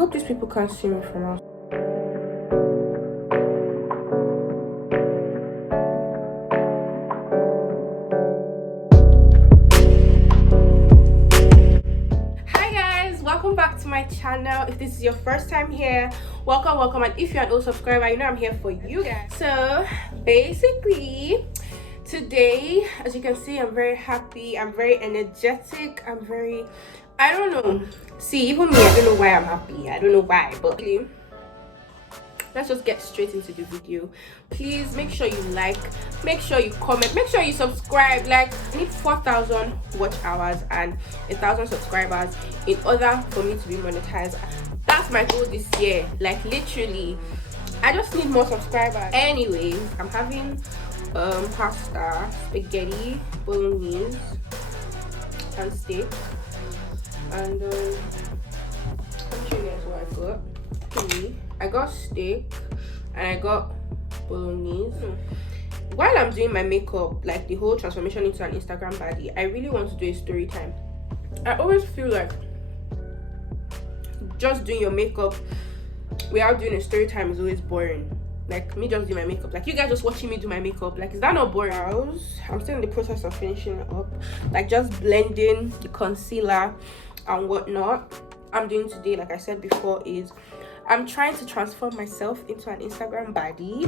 hope these people can't see me from outside. Welcome back to my channel. If this is your first time here, welcome, and if you're an old subscriber, you know I'm here for you guys. So basically today, as you can see, I'm very happy, I'm very energetic, I don't know, see, even me, I don't know why I'm happy, I don't know why, but let's just get straight into the video. Please make sure you like, make sure you comment, make sure you subscribe. Like, I need 4,000 watch hours and 1,000 subscribers in order for me to be monetized. That's my goal this year. Like, literally, I just need more subscribers. Anyways, I'm having pasta, spaghetti, bolognese, and steak. And let me show you guys what I got. I got steak and I got bolognese. While I'm doing my makeup, like the whole transformation into an Instagram baddie, I really want to do a story time. I always feel like just doing your makeup without doing a story time is always boring. Like me just doing my makeup, like you guys just watching me do my makeup, like is that not boring? I'm still in the process of finishing it up, like just blending the concealer and whatnot. I'm doing today, like I said before, is I'm trying to transform myself into an Instagram baddie.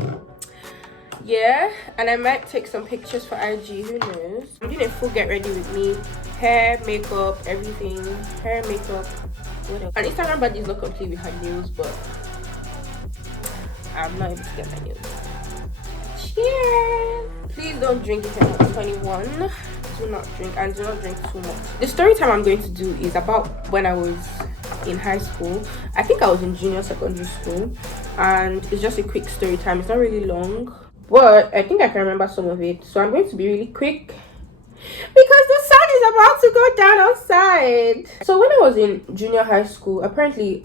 Yeah, and I might take some pictures for IG, who knows. I'm doing a full get ready with me, hair, makeup, everything, hair, makeup, what else? An Instagram baddie is not complete with her nails, but I'm not able to get my nails. Cheers! Please don't drink if you're not 21. Do not drink, and do not drink too much. The story time I'm going to do is about when I was in high school. I think I was in junior secondary school, and it's just a quick story time. It's not really long, but I think I can remember some of it, so I'm going to be really quick because the sun is about to go down outside. So when I was in junior high school, apparently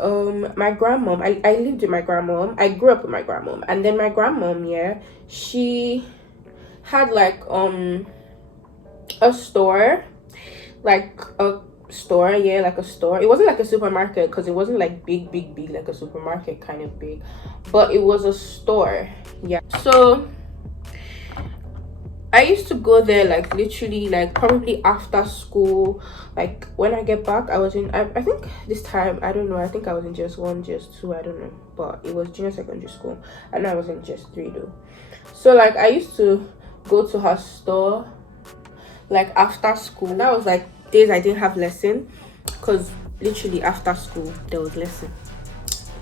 my grandmom, I lived with my grandmom. I grew up with my grandmom, and then my grandmom, yeah, she had like a store, like a store, yeah, like a store. It wasn't like a supermarket because it wasn't like big like a supermarket kind of big, but it was a store, yeah. So I used to go there like literally like probably after school. Like when I get back, I was in I think this time, I don't know, I think I was in just 1, just 2, I don't know, but it was junior secondary school, and I was in just 3 though. So like I used to go to her store like after school. That was like days I didn't have lesson, because literally after school there was lesson.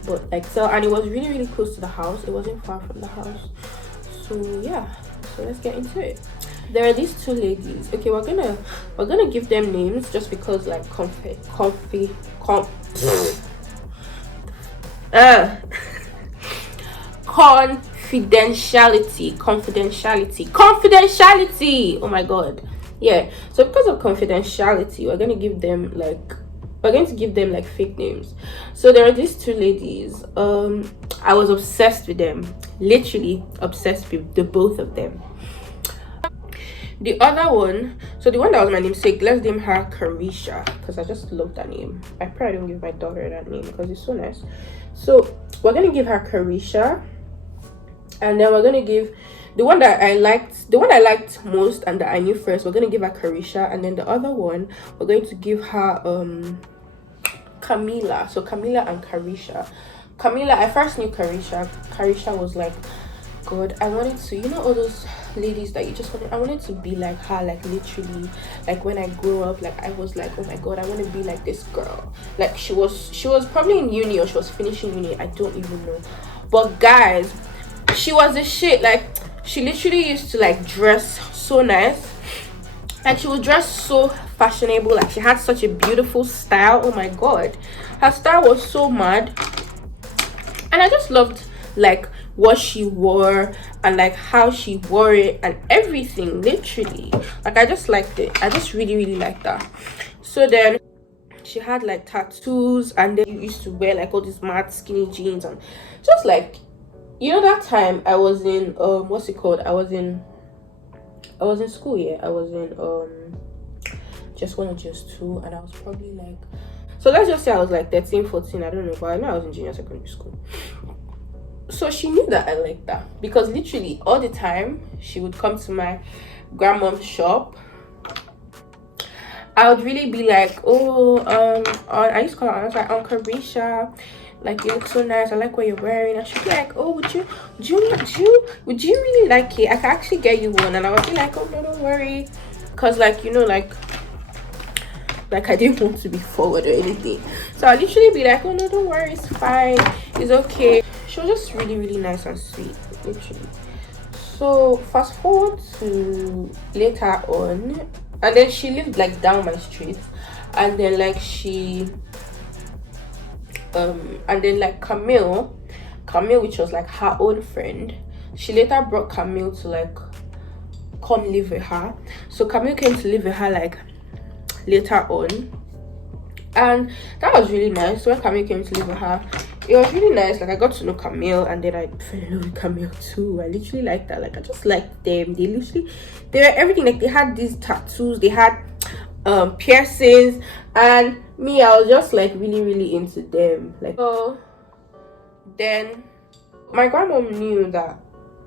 But like, so, and it was really close to the house, it wasn't far from the house. So yeah, so let's get into it. There are these 2 ladies. Okay, we're gonna give them names just because like confidentiality, oh my god. Yeah, so because of confidentiality, we're going to give them like fake names. So there are these 2 ladies. I was obsessed with them, literally obsessed with the both of them. The other one, so the one that was my namesake, let's name her Carisha, because I just love that name. I pray I don't give my daughter that name because it's so nice. So we're gonna give her Carisha, and then we're gonna give the one that I liked most and that I knew first, we're gonna give her Carisha, and then the other one we're going to give her Camila. So Camila and Carisha. Camila, I first knew Carisha. Carisha was like, God, I wanted to, you know, all those ladies that you just wanted, I wanted to be like her, like literally, like when I grew up, like I was like, oh my god, I want to be like this girl. Like she was probably in uni, or she was finishing uni, I don't even know, but guys, she was the shit. Like she literally used to like dress so nice, and she would dress so fashionable. Like she had such a beautiful style. Oh my god, her style was so mad, and I just loved like what she wore and like how she wore it and everything. Literally, like I just liked it. I just really liked that. So then she had like tattoos, and then you used to wear like all these mad skinny jeans, and just like, you know, that time I was in what's it called, I was in school. Yeah, I was in just 1 or just 2, and I was probably like, So let's just say I was like 13, 14, I don't know, but I know I was in junior secondary school. So she knew that I liked that, because literally all the time she would come to my grandmom's shop. I would really be like, oh, I used to call her, I was like, Uncle Risha, like, you look so nice, I like what you're wearing. And she'd be like, oh, would you really like it? I can actually get you one. And I would be like, oh no, don't worry, because like, you know, like I didn't want to be forward or anything. So I literally be like, oh no, don't worry, it's fine, it's okay. She was just really, really nice and sweet, literally. So fast forward to later on, and then she lived like down my street, and then like she and then like Camille, which was like her own friend, she later brought Camille to like come live with her. So Camille came to live with her like later on, and that was really nice. When Camille came to live with her, it was really nice. Like, I got to know Camille, and then I fell in love with Camille too. I literally liked that. Like, I just liked them. They were everything. Like, they had these tattoos, they had piercings, and me, I was just like really, really into them. Like, so then my grandmom knew that,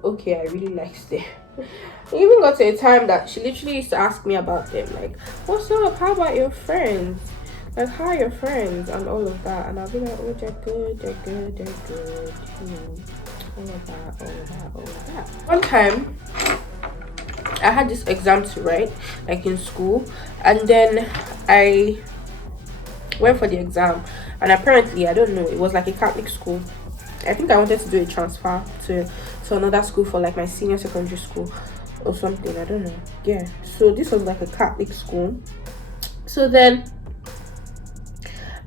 okay, I really liked them. It even got to a time that she literally used to ask me about them, like, what's up, how about your friends, like, how are your friends, and all of that. And I'll be like, oh, they're good, you know, all of that. One time I had this exam to write, like in school, and then I went for the exam, and apparently, I don't know, it was like a Catholic school. I think I wanted to do a transfer to another school for like my senior secondary school or something, I don't know. Yeah, so this was like a Catholic school. So then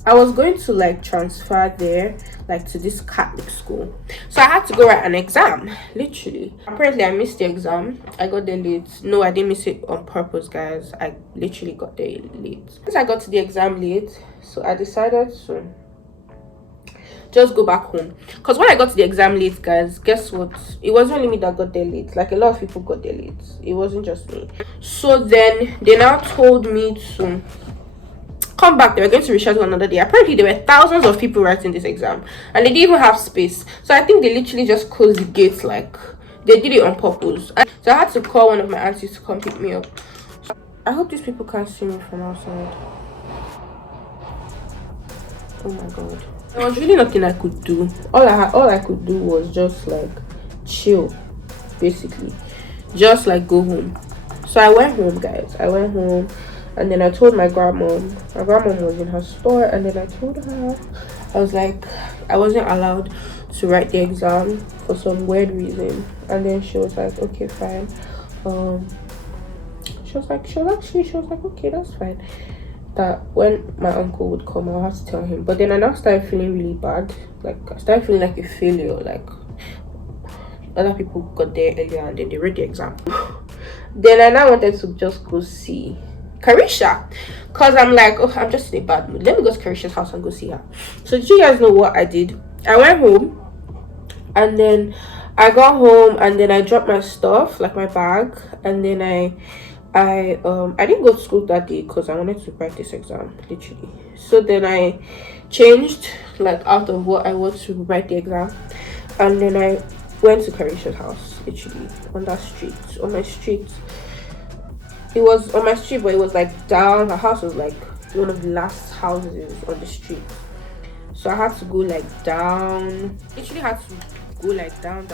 I was going to like transfer there, like to this Catholic school. So I had to go write an exam, literally. Apparently I missed the exam. I got there late. No, I didn't miss it on purpose, guys. I literally got there late. Since I got to the exam late, so I decided to just go back home. Because when I got to the exam late, guys, guess what? It wasn't only me that got there late. Like, a lot of people got there late. It wasn't just me. So then they now told me to come back. They were going to reschedule another day. Apparently there were thousands of people writing this exam, and they didn't even have space. So I think they literally just closed the gates. Like, they did it on purpose. So I had to call one of my aunties to come pick me up. I hope these people can't see me from outside. Oh my god, there was really nothing I could do. All I could do was just like chill, basically, just like go home. So I went home, guys. I went home, and then I told my grandmom. My grandmom was in her store, and then I told her, I was like, I wasn't allowed to write the exam for some weird reason. And then she was like, okay, fine. She was like, okay, that's fine. That when my uncle would come, I'll have to tell him. But then I now started feeling really bad. Like, I started feeling like a failure. Like, other people got there earlier and then they read the exam. Then I now wanted to just go see Carisha, because I'm like, oh, I'm just in a bad mood. Let me go to Carisha's house and go see her. So did you guys know what I did? I went home, and then I got home, and then I dropped my stuff, like my bag, and then I didn't go to school that day because I wanted to write this exam, literally. So then I changed like out of what I want to write the exam, and then I went to Carisha's house, literally on that street, on my street. It was on my street, but it was like down. Her house was like one of the last houses on the street, so I had to go like down. Literally had to go like down the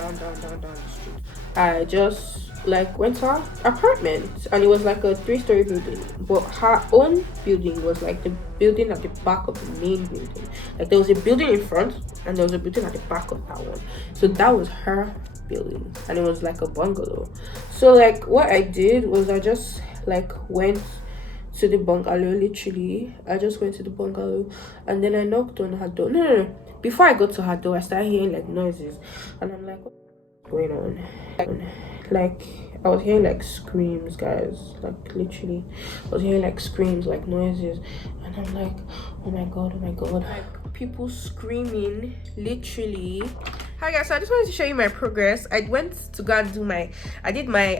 street. I just like went to her apartment, and it was like a 3-story building, but her own building was like the building at the back of the main building. Like, there was a building in front and there was a building at the back of that one. So that was her building, and it was like a bungalow. So like what I did was I just like went to the bungalow. Literally, I just went to the bungalow, and then I knocked on her door. No, before I got to her door, I started hearing like noises, and I'm like, what's going on? Like, I was hearing like screams, guys. Like, literally I was hearing like screams, like noises, and I'm like, oh my god, like people screaming, literally. Hi guys, so I just wanted to show you my progress. I went to go and do I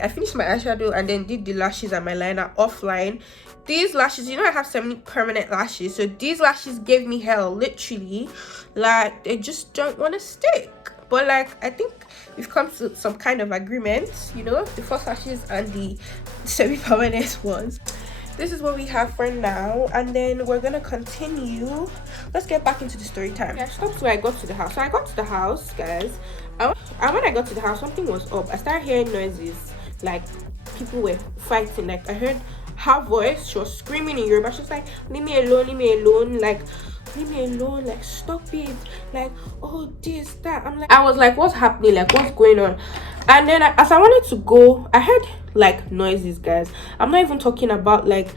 finished my eyeshadow and then did the lashes and my liner offline. these lashes, you know, I have semi-permanent lashes, so these lashes gave me hell, literally. Like, they just don't want to stick. But like, I think we've come to some kind of agreement, you know, the false lashes and the semi-permanent ones. This is what we have for now, and then we're gonna continue. Let's get back into the story time. Yeah, I stopped where I got to the house. So I got to the house, guys, and when I got to the house, something was up. I started hearing noises, like people were fighting. Like, I heard her voice. She was screaming in Yoruba. She was like, leave me alone, leave me alone, like, leave me alone, like, stop it, like, oh, this, that. I was like, what's happening, like, what's going on? And then as I wanted to go, I heard like noises, guys. I'm not even talking about like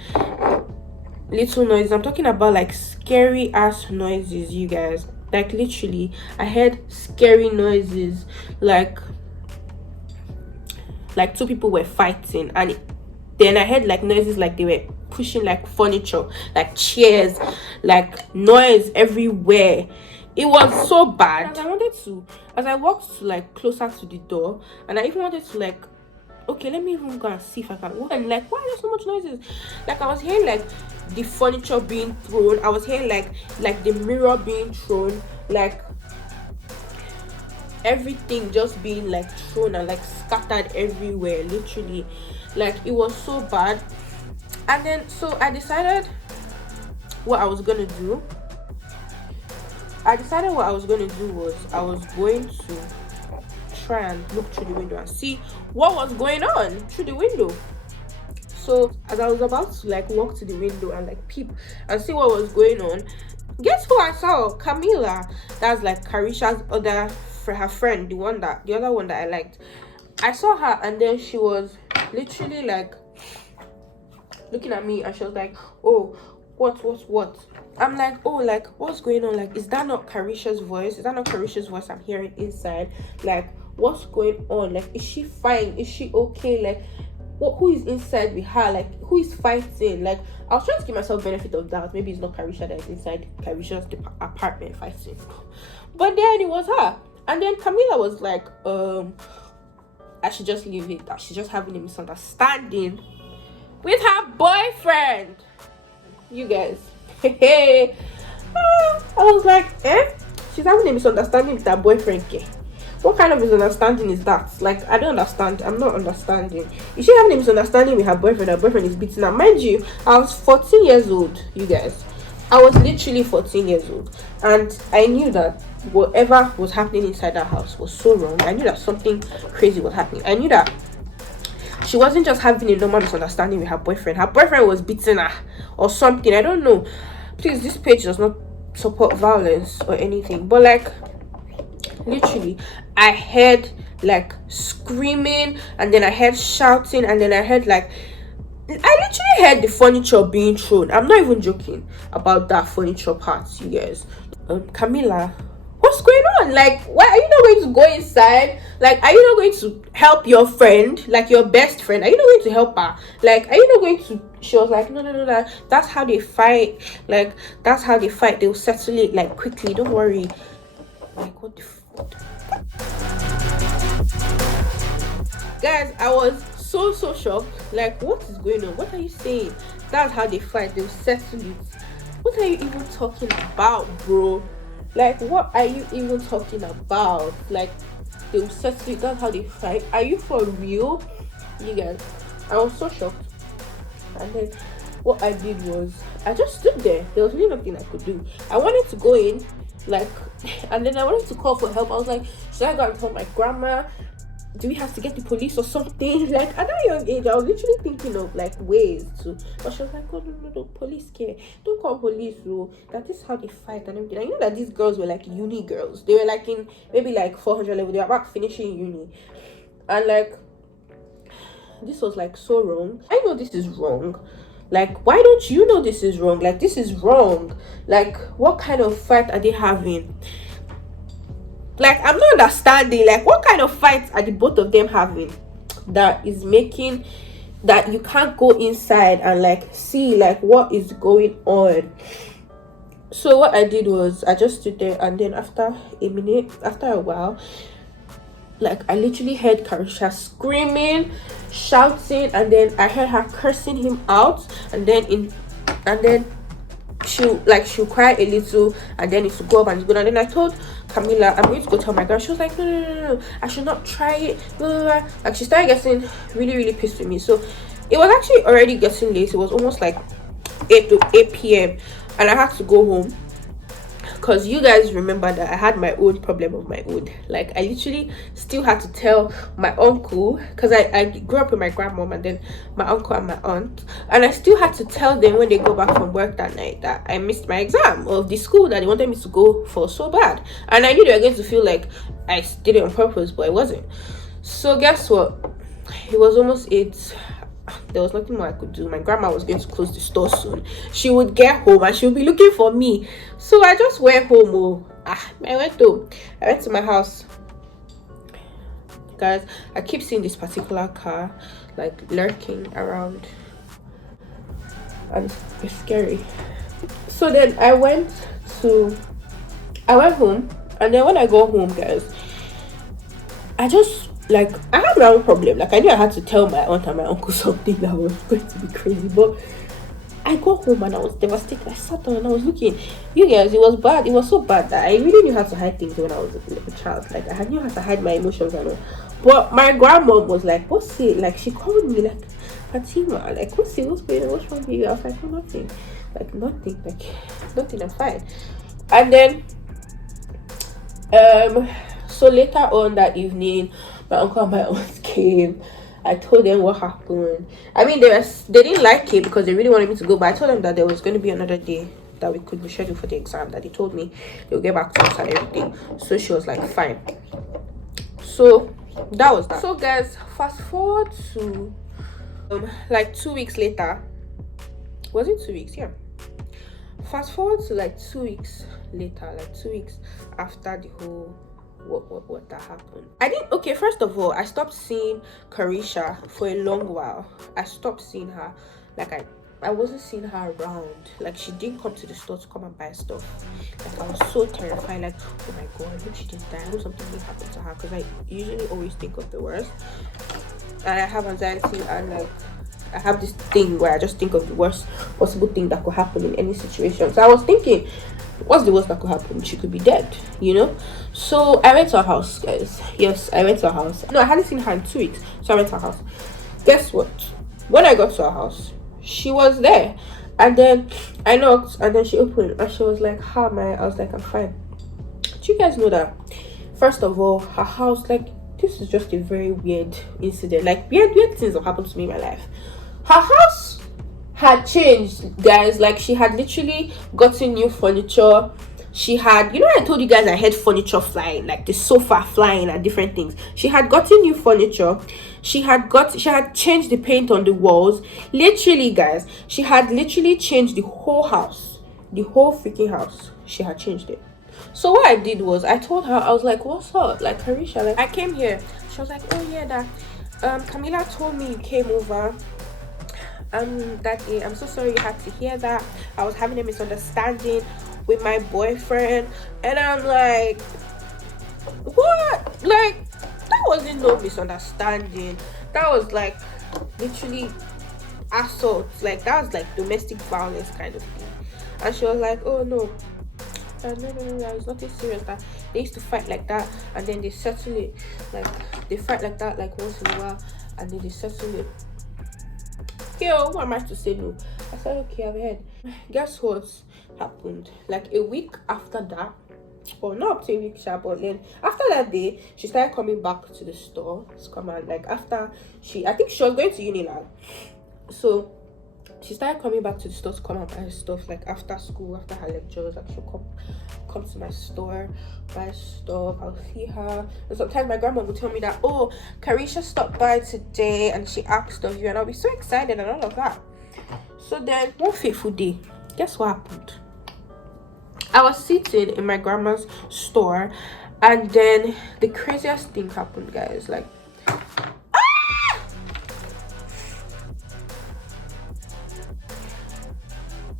little noises, I'm talking about like scary ass noises, you guys. Like, literally, I heard scary noises, like two people were fighting, and then I heard like noises like they were pushing like furniture, like chairs, like noise everywhere. It was so bad. As I walked to like closer to the door, and I even wanted to like, okay, let me even go and see if I can walk. And like, why are there so much noises? Like, I was hearing like the furniture being thrown, I was hearing like the mirror being thrown, like everything just being like thrown and like scattered everywhere, literally. Like, it was so bad. And then so I decided what I was gonna do. Was I was going to try and look through the window and see what was going on through the window. So as I was about to like walk to the window and like peep and see what was going on, guess who I saw? Camila. That's like Carisha's her friend, the other one that I liked. I saw her, and then she was literally like looking at me, and she was like, oh, what? I'm like, oh, like, what's going on? Like, is that not Carisha's voice? I'm hearing inside? Like, what's going on? Like, is she fine? Is she okay? Like, who is inside with her? Like, who is fighting? Like, I was trying to give myself benefit of doubt. Maybe it's not Carisha that is inside Carisha's apartment fighting. But then it was her. And then Camila was like, I should just leave it, that she's just having a misunderstanding with her boyfriend. You guys. I was like, she's having a misunderstanding with her boyfriend. What kind of misunderstanding is that? Like, I don't understand. I'm not understanding. Is she having a misunderstanding with her boyfriend? Her boyfriend is beating her. Mind you, I was 14 years old, you guys. I was literally 14 years old, and I knew that whatever was happening inside that house was so wrong. I knew that something crazy was happening. I knew that she wasn't just having a normal misunderstanding with her boyfriend. Her boyfriend was beating her or something. I don't know. Please, this page does not support violence or anything, but like, literally, I heard like screaming, and then I heard shouting, and then I heard like, I literally heard the furniture being thrown. I'm not even joking about that furniture part, you guys. Camila, what's going on? Like, why are you not going to go inside? Like, are you not going to help your friend, like your best friend? Are you not going to help her? Like, are you not going to? She was like, no, that's how they fight. Like, that's how they fight. They'll settle it like quickly, don't worry. Like, what the fuck? Guys, I was so shocked. Like, what is going on? What are you saying? That's how they fight. They'll settle it. What are you even talking about, bro? Like, what are you even talking about? Like, they'll settle it. That's how they fight. Are you for real? You guys, I was so shocked. And then what I did was, I just stood there. There was really nothing I could do. I wanted to go in, like, and then I wanted to call for help. I was like, should I go and tell my grandma? Do we have to get the police or something? Like, at that young age, I was literally thinking of like ways to, but she was like, oh, no, police care, don't call police, bro. That is how they fight and everything. I know that these girls were like uni girls. They were like in maybe like 400 level. They were about finishing uni, and like, this was like so wrong. I know this is wrong. Like, why don't you know this is wrong? Like, this is wrong. Like, what kind of fight are they having? Like, I'm not understanding. Like, what kind of fights are the both of them having that is making that you can't go inside and like see like what is going on? So what I did was I just stood there, and then after a while, like I literally heard Karisha screaming, shouting, and then I heard her cursing him out, and then she'll cry a little, and then it's go up and it's good. And then I told Camila, I'm going to go tell my girl. She was like, no, no, no, no, I should not try it, blah, blah, blah. Like she started getting really, really pissed with me. So it was actually already getting late. It was almost like 8 p.m. and I had to go home, because you guys remember that I had my own problem of my own. Like I literally still had to tell my uncle, because I grew up with my grandmom and then my uncle and my aunt, and I still had to tell them when they go back from work that night that I missed my exam of the school that they wanted me to go for so bad, and I knew they were going to feel like I did it on purpose, but it wasn't. So guess what, it was almost 8. There was nothing more I could do. My grandma was going to close the store soon. She would get home and she would be looking for me. So I just went home. I went to my house. Guys, I keep seeing this particular car like lurking around, and it's scary. So then I went home, and then when I go home, guys, I had my own problem. Like I knew I had to tell my aunt and my uncle something that was going to be crazy, but I got home and I was devastated. I sat down and I was looking. You guys, it was bad. It was so bad that I really knew how to hide things when I was a child. Like I knew how to hide my emotions and all. But my grandma was like, "What's it?" Like she called me like, "Fatima, like what's it? What's going on? What's wrong with you?" I was like, "Oh, nothing. Like nothing. Like nothing. I'm fine." And then so later on that evening, my uncle and my aunt came. I told them what happened. I mean, they didn't like it because they really wanted me to go, but I told them that there was going to be another day that we could be scheduled for the exam, that they told me they'll get back to us and everything. So she was like, fine. So that was that. So guys, fast forward to like 2 weeks later. Was it 2 weeks? Yeah. Fast forward to like 2 weeks later, like 2 weeks after the whole what that happened. Okay, first of all, I stopped seeing Karisha for a long while. I stopped seeing her. Like I wasn't seeing her around. Like she didn't come to the store to come and buy stuff. Like I was so terrified, like, oh my god, I hope she didn't die, I hope something didn't happen to her, because I usually always think of the worst, and I have anxiety, and like I have this thing where I just think of the worst possible thing that could happen in any situation. So I was thinking, what's the worst that could happen? She could be dead, you know? So I went to her house, guys. Yes, I went to her house. No, I hadn't seen her in 2 weeks, so I went to her house. Guess what? When I got to her house, she was there, and then I knocked, and then she opened, and she was like, how am I? I was like, I'm fine. Do you guys know that, first of all, her house, like, this is just a very weird incident. Like weird things have happened to me in my life. Her house had changed, guys. Like she had literally gotten new furniture. She had, you know, I told you guys I had furniture flying, like the sofa flying and different things. She had gotten new furniture. She had changed the paint on the walls. Literally, guys, she had literally changed the whole house. The whole freaking house. She had changed it. So what I did was I told her, I was like, what's up? Like Karisha, like I came here. She was like, oh yeah, that Camila told me you came over that day. I'm so sorry you had to hear that. I was having a misunderstanding with my boyfriend, and I'm like, what? Like that wasn't no misunderstanding. That was like literally assault. Like that was like domestic violence kind of thing. And she was like, oh no, no, it's nothing serious. That they used to fight like that, and then they settle it. Like they fight like that, like once in a while, and then they settle it. Yo, who am I to say no? I said, okay, I've heard. Guess what happened? Like a week after that, or not up to a week, but then after that day, she started coming back to the store. Like after I think she was going to Unilab, so she started coming back to the store to come and buy stuff, like after school, after her lectures. Like she'll come to my store, buy stuff. I'll see her, and sometimes my grandma will tell me that, oh, Karisha stopped by today and she asked of you, and I'll be so excited and all of that. So then one fateful day, guess what happened? I was sitting in my grandma's store, and then the craziest thing happened, guys. Like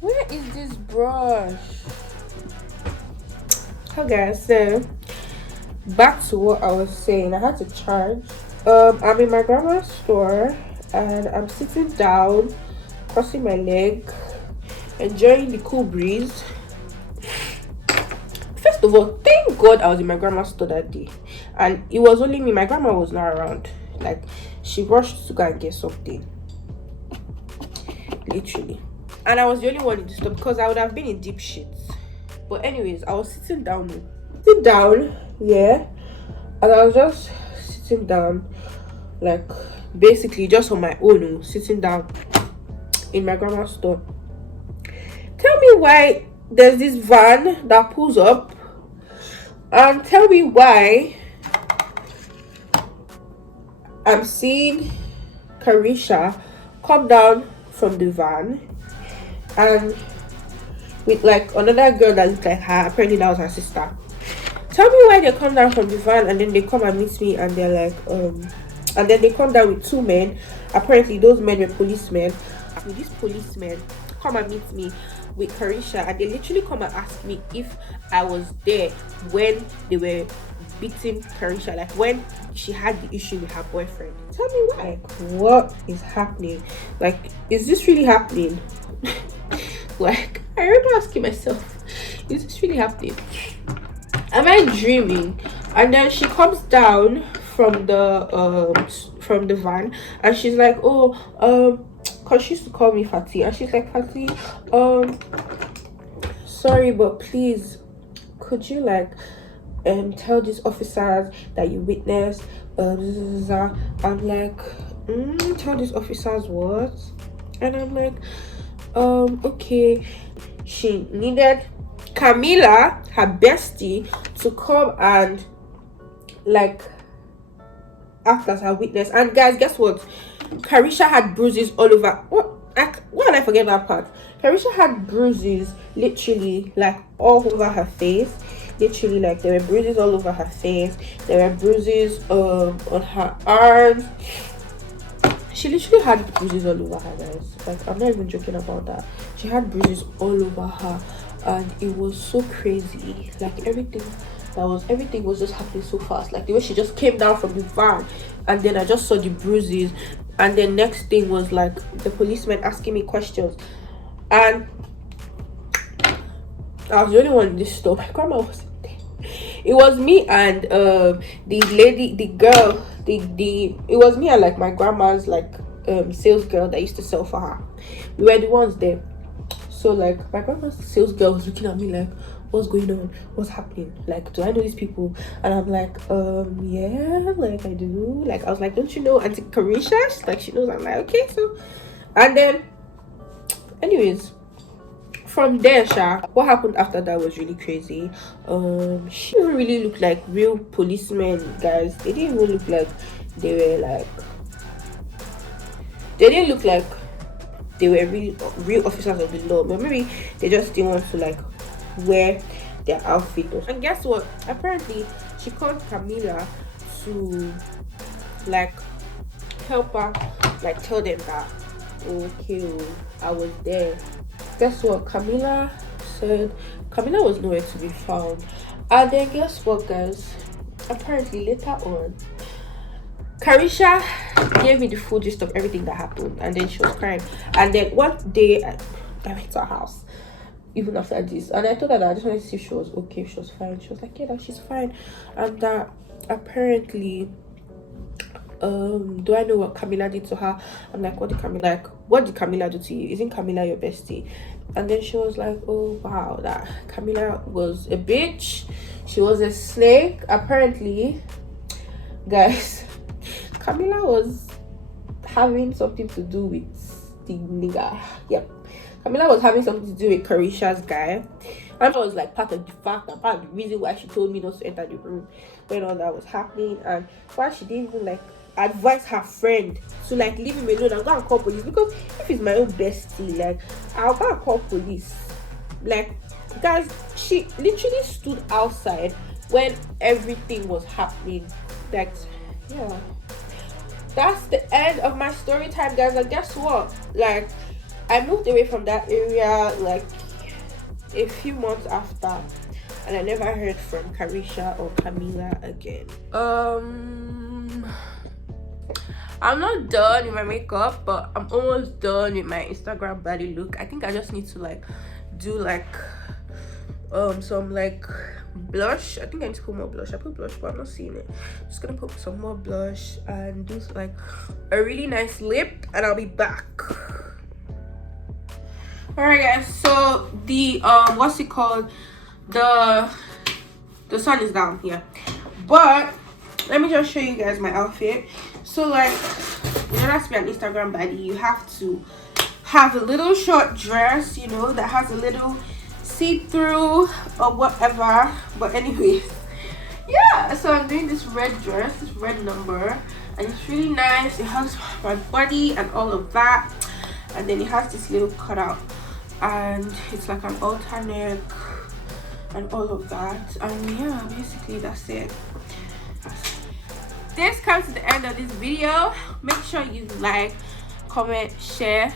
where is this brush? Okay, so back to what I was saying. I had to charge. I'm in my grandma's store and I'm sitting down, crossing my leg, enjoying the cool breeze. First of all, thank God I was in my grandma's store that day, and it was only me. My grandma was not around. Like, she rushed to go and get something, literally, and I was the only one in the store because I would have been in deep shit. But anyways, I was sitting down, yeah, and I was just sitting down, like basically just on my own, sitting down in my grandma's store. Tell me why there's this van that pulls up, and tell me why I'm seeing Carisha come down from the van and with like another girl that looked like her. Apparently that was her sister. Tell me why they come down from the van and then they come and meet me and they're like and then they come down with two men. Apparently those men were policemen. These policemen come and meet me with Carisha and they literally come and ask me if I was there when they were beating Carisha, like when she had the issue with her boyfriend. Tell me why. Like, what is happening? Like, is this really happening? Like, I remember asking myself, is this really happening? Am I dreaming? And then she comes down from the van and she's like, oh, because she used to call me Fatty, and she's like, Fatty, sorry, but please, could you like tell these officers that you witnessed I'm like, tell these officers what? And I'm like, okay. She needed Camila, her bestie, to come and like act as her witness. And guys, guess what? Carisha had bruises all over. Why did I forget that part? Carisha had bruises literally like all over her face. Literally, like there were bruises all over her face. There were bruises on her arms. She literally had bruises all over her, guys. Like, I'm not even joking about that. She had bruises all over her, and it was so crazy. Like everything was just happening so fast. Like the way she just came down from the van, and then I just saw the bruises, and then next thing was like the policeman asking me questions, and I was the only one in this store. My grandma was. It was me and it was me and like my grandma's like sales girl that used to sell for her. We were the ones there. So like my grandma's sales girl was looking at me like, what's going on, what's happening, like, do I know these people? And I'm like, yeah, like I do. Like I was like, don't you know Auntie Carisha? She's like, she knows. I'm like, okay. So and then anyways, from there, what happened after that was really crazy. She didn't really look like real policemen, guys. They didn't even look like they were real officers of the law. But maybe they just didn't want to like wear their outfit. And guess what? Apparently, she called Camila to like help her, like tell them that okay, I was there. Guess what? Camila said Camila was nowhere to be found. And then guess what, guys? Apparently later on, Carisha gave me the full gist of everything that happened, and then she was crying. And then one day I went to her house even after this, and I told her that I just wanted to see if she was okay, if she was fine. She was like, yeah, that she's fine. And that apparently do I know what Camila did to her? I'm like, what did Camila do to you? Isn't Camila your bestie? And then she was like, oh wow, that Camila was a bitch, she was a snake. Apparently, guys, Camila was having something to do with the nigga. Yep, Camila was having something to do with Carisha's guy. And I was like part of the fact and part of the reason why she told me not to enter the room when all that was happening, and why she didn't even like advise her friend to like leave him alone and go and call police. Because if he's my own bestie, like I'll go and call police. Like, guys, she literally stood outside when everything was happening. Like, yeah, that's the end of my story time, guys. And guess what? Like, I moved away from that area like a few months after, and I never heard from Carisha or Camila again. I'm not done with my makeup, but I'm almost done with my Instagram body look. I think I just need to like do like some like blush. I think I need to put more blush. I put blush, but I'm not seeing it. Just gonna put some more blush and do like a really nice lip, and I'll be back. All right, guys. So the what's it called? The sun is down here, but let me just show you guys my outfit. So like, in order to be an Instagram baddie, you have to have a little short dress, you know, that has a little see-through or whatever. But anyways, yeah, so I'm doing this red dress, this red number, and it's really nice. It has my body and all of that, and then it has this little cutout, and it's like an alter neck and all of that. And yeah, basically that's it. This comes to the end of this video. Make sure you like, comment, share.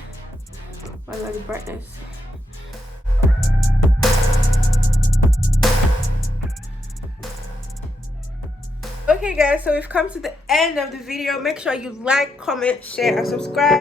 What about the brightness? Okay guys, so we've come to the end of the video. Make sure you like, comment, share, and subscribe.